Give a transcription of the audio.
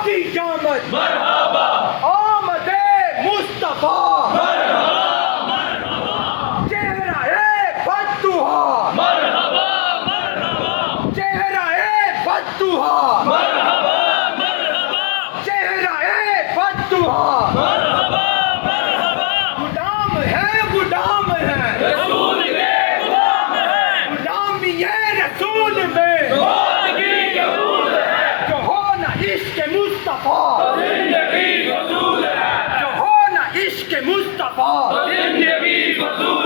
آپ کی آمد مرحبا آمد مصطفیٰ چہرہ فتوحا مرحبا مرحبا چہرہ فتوحا مرحبا مرحبا چہرہ فتوحا مرحبا مرحبا غلام ہے رسول کے غلام ہیں غلامی ہے رسول میں زندگی قبول ہے جو ہو نہ عشق مصطفیٰ زندگی فضول ہے جو ہو نہ عشق مصطفیٰ زندگی فضول